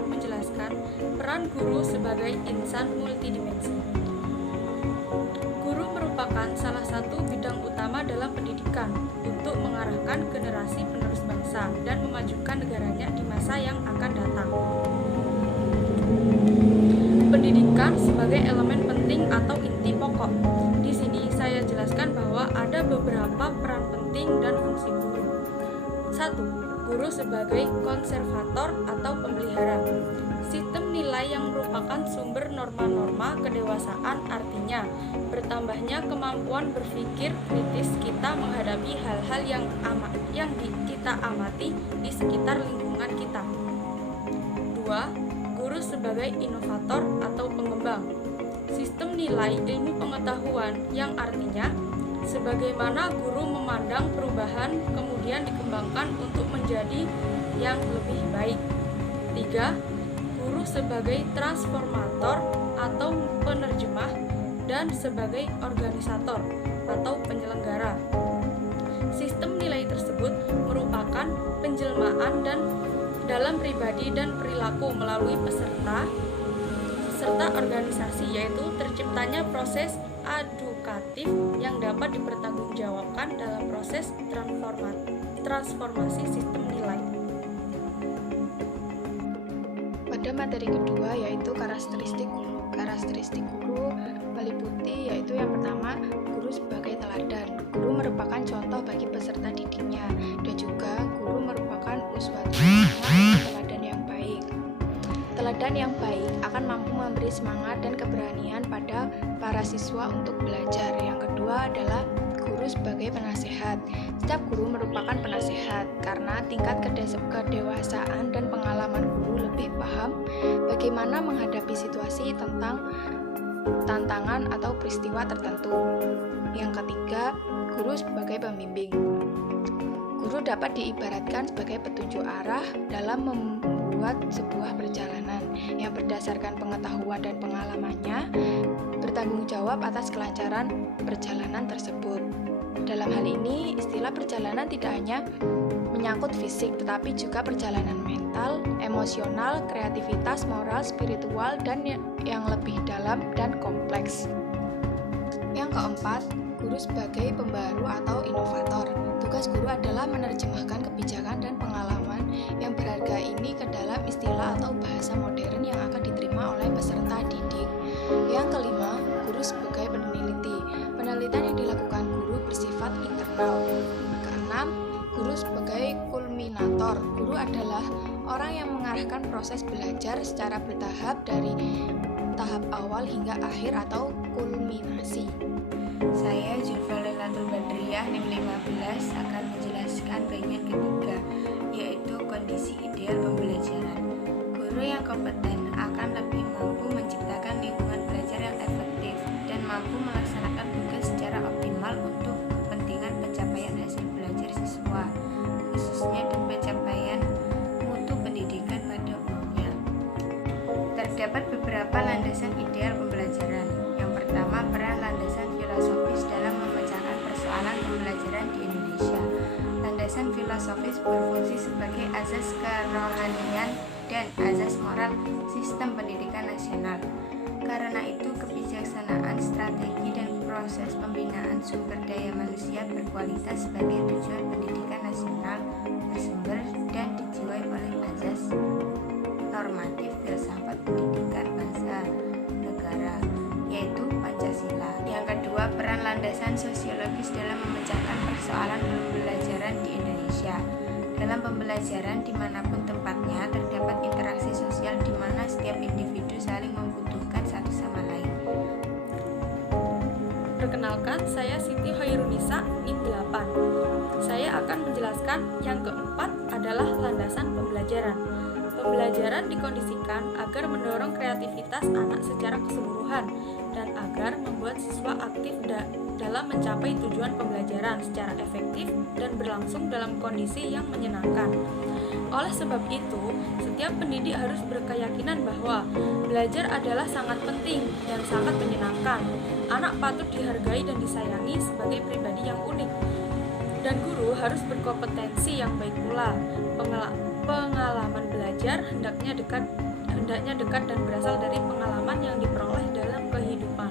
akan menjelaskan peran guru sebagai insan multidimensi. Guru merupakan salah satu bidang utama dalam pendidikan untuk mengarahkan generasi penerus bangsa dan memajukan negaranya di masa yang akan datang. Pendidikan sebagai elemen penting atau inti pokok. Di sini saya jelaskan bahwa ada beberapa peran penting dan fungsi guru. 1. Guru sebagai konservator atau pemelihara. Sistem nilai yang merupakan sumber norma-norma kedewasaan, artinya bertambahnya kemampuan berpikir kritis kita menghadapi hal-hal yang kita amati di sekitar lingkungan kita. 2. Guru sebagai inovator atau pengembang. Sistem nilai ilmu pengetahuan yang artinya sebagaimana guru memandang perubahan kemudian dikembangkan untuk menjadi yang lebih baik. 3. Guru sebagai transformator atau penerjemah dan sebagai organisator atau penyelenggara. Sistem nilai tersebut merupakan penjelmaan dan dalam pribadi dan perilaku melalui peserta organisasi, yaitu terciptanya proses edukatif yang dapat dipertanggungjawabkan dalam proses transformasi sistem nilai. Pada materi kedua yaitu karakteristik guru. Karakteristik guru meliputi yaitu yang pertama, guru sebagai teladan. Guru merupakan contoh bagi peserta didiknya dan juga guru merupakan uswatun teladan yang baik. Teladan yang baik akan mampu memberi semangat dan keberanian pada para siswa untuk belajar. Yang kedua adalah guru sebagai penasehat. Setiap guru merupakan penasehat karena tingkat kedewasaan dan pengalaman guru lebih paham bagaimana menghadapi situasi tentang tantangan atau peristiwa tertentu. Yang ketiga, guru sebagai pembimbing. Guru dapat diibaratkan sebagai petunjuk arah dalam membuat sebuah perjalanan yang berdasarkan pengetahuan dan pengalamannya bertanggung jawab atas kelancaran perjalanan tersebut. Dalam hal ini, istilah perjalanan tidak hanya menyangkut fisik, tetapi juga perjalanan mental, emosional, kreativitas, moral, spiritual, dan yang lebih dalam dan kompleks. Yang keempat, guru sebagai pembaru atau inovator. Tugas guru adalah menerjemahkan kebijakan dan pengalaman yang berharga ini ke dalam istilah atau bahasa modern yang akan diterima oleh peserta didik. Yang kelima, guru sebagai peneliti. Penelitian yang dilakukan guru bersifat internal. Keenam, guru sebagai kulminator. Guru adalah orang yang mengarahkan proses belajar secara bertahap dari tahap awal hingga akhir atau kulminasi. Saya Zulfa Lailatul Badriyah NIM 15 akan menjelaskan bagian ketiga, yaitu kondisi ideal pembelajaran. Guru yang kompeten akan lebih mampu menciptakan lingkungan belajar yang efektif dan mampu melaksanakan tugas secara optimal untuk kepentingan pencapaian hasil belajar siswa, khususnya dan pencapaian mutu pendidikan pada umumnya. Terdapat beberapa landasan ideal pembelajaran. Yang pertama, peran landasan filosofis dalam memecahkan persoalan pembelajaran di Indonesia. Landasan filosofis berfungsi sebagai asas kerohanian dan asas moral sistem pendidikan nasional. Karena itu, kebijaksanaan, strategi, dan proses pembinaan sumber daya manusia berkualitas sebagai tujuan pendidikan nasional bersumber dan dijiwai oleh asas normatif filsafat pendidikan bangsa negara, yaitu Pancasila. Yang kedua, peran landasan sosiologis dalam memecahkan persoalan pembelajaran di Indonesia. Dalam pembelajaran dimanapun tempatnya, terdapat interaksi sosial di mana setiap individu saling membutuhkan satu sama lain. Perkenalkan, saya Siti Hoirunisa, NIM 8. Saya akan menjelaskan yang keempat adalah landasan pembelajaran. Pembelajaran dikondisikan agar mendorong kreativitas anak secara keseluruhan dan agar membuat siswa aktif dalam mencapai tujuan pembelajaran secara efektif dan berlangsung dalam kondisi yang menyenangkan. Oleh sebab itu, setiap pendidik harus berkeyakinan bahwa belajar adalah sangat penting dan sangat menyenangkan. Anak patut dihargai dan disayangi sebagai pribadi yang unik. Dan guru harus berkompetensi yang baik pula. Pengalaman belajar hendaknya dekat hendaknya dekat dan berasal dari pengalaman yang diperoleh dalam kehidupan.